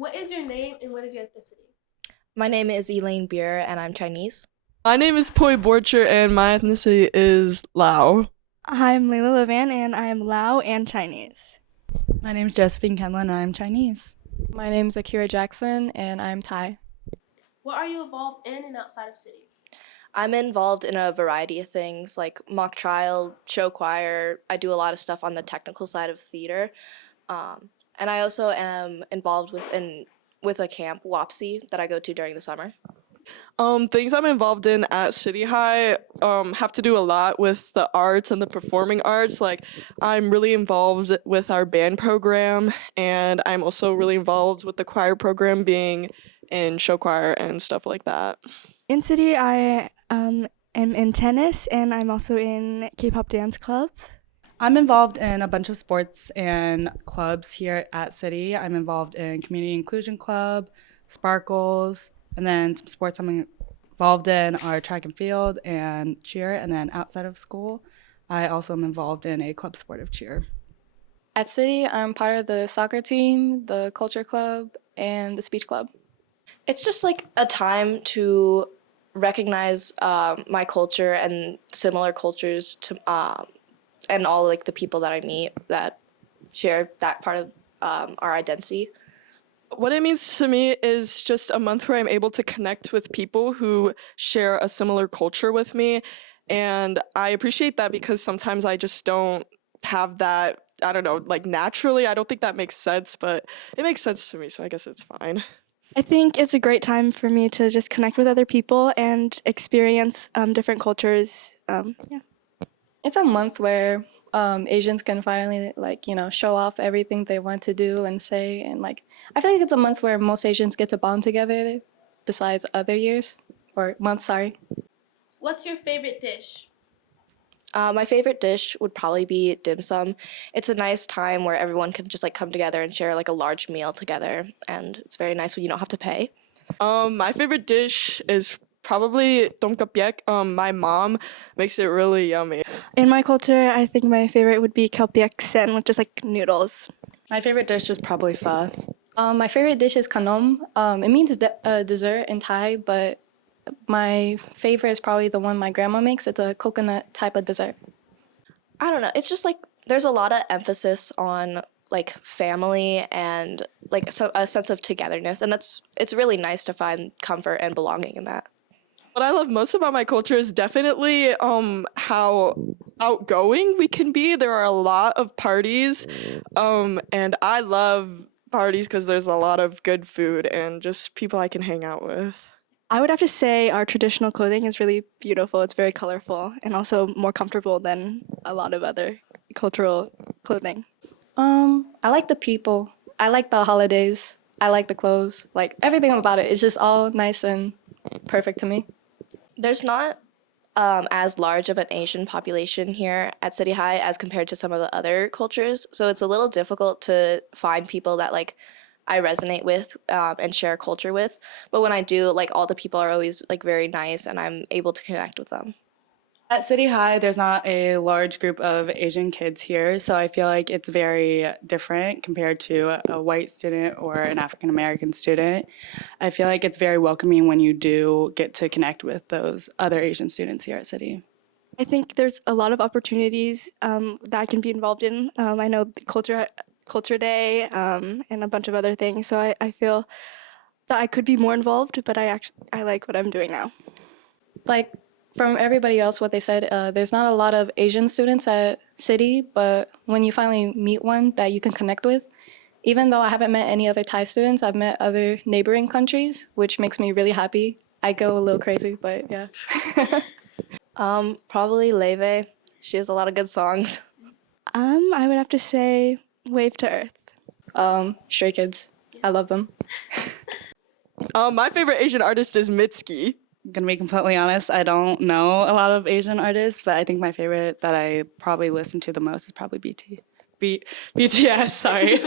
What is your name and what is your ethnicity? My name is Elaine Beer and I'm Chinese. My name is Poi Borcher and my ethnicity is Lao. Hi, I'm Layla Levan and I am Lao and Chinese. My name's Josephine Kenlin and I'm Chinese. My name's Akira Jackson and I'm Thai. What are you involved in and outside of city? I'm involved in a variety of things like mock trial, show choir. I do a lot of stuff on the technical side of theater. And I also am involved with a camp, WAPSI, that I go to during the summer. Things I'm involved in at City High have to do a lot with the arts and the performing arts. Like, I'm really involved with our band program, and I'm also really involved with the choir program, being in show choir and stuff like that. In City, I am in tennis and I'm also in K-pop dance club. I'm involved in a bunch of sports and clubs here at City. I'm involved in Community Inclusion Club, Sparkles, and then some sports I'm involved in are track and field and cheer. And then outside of school, I also am involved in a club sport of cheer. At City, I'm part of the soccer team, the culture club, and the speech club. It's just like a time to recognize my culture and similar cultures to and all like the people that I meet that share that part of our identity. What it means to me is just a month where I'm able to connect with people who share a similar culture with me. And I appreciate that because sometimes I just don't have that, I don't know, like naturally. I don't think that makes sense, but it makes sense to me, so I guess it's fine. I think it's a great time for me to just connect with other people and experience different cultures. It's a month where Asians can finally show off everything they want to do and say, and I feel like it's a month where most Asians get to bond together besides other years or months, sorry. What's your favorite dish? My favorite dish would probably be dim sum. It's a nice time where everyone can just like come together and share like a large meal together, and it's very nice when you don't have to pay. My favorite dish is probably tom kha piek. My mom makes it really yummy. In my culture, I think my favorite would be kalpiak sen, which is like noodles. My favorite dish is probably pho. My favorite dish is kanom. It means dessert in Thai, but my favorite is probably the one my grandma makes. It's a coconut type of dessert. I don't know. It's just like there's a lot of emphasis on like family and like a sense of togetherness, and it's really nice to find comfort and belonging in that. What I love most about my culture is definitely how outgoing we can be. There are a lot of parties, and I love parties because there's a lot of good food and just people I can hang out with. I would have to say our traditional clothing is really beautiful. It's very colorful and also more comfortable than a lot of other cultural clothing. I like the people. I like the holidays. I like the clothes. Like everything about it is just all nice and perfect to me. There's not as large of an Asian population here at City High as compared to some of the other cultures, so it's a little difficult to find people that like I resonate with and share culture with. But when I do, like all the people are always like very nice, and I'm able to connect with them. At City High, there's not a large group of Asian kids here, so I feel like it's very different compared to a white student or an African American student. I feel like it's very welcoming when you do get to connect with those other Asian students here at City. I think there's a lot of opportunities that I can be involved in. I know the Culture Day and a bunch of other things, so I feel that I could be more involved, but I like what I'm doing now. Like from everybody else, what they said, there's not a lot of Asian students at City, but when you finally meet one that you can connect with, even though I haven't met any other Thai students, I've met other neighboring countries, which makes me really happy. I go a little crazy, but yeah. Probably Leve. She has a lot of good songs. I would have to say Wave to Earth. Stray Kids. I love them. My favorite Asian artist is Mitski. I'm gonna be completely honest, I don't know a lot of Asian artists, but I think my favorite that I probably listen to the most is probably BTS, sorry.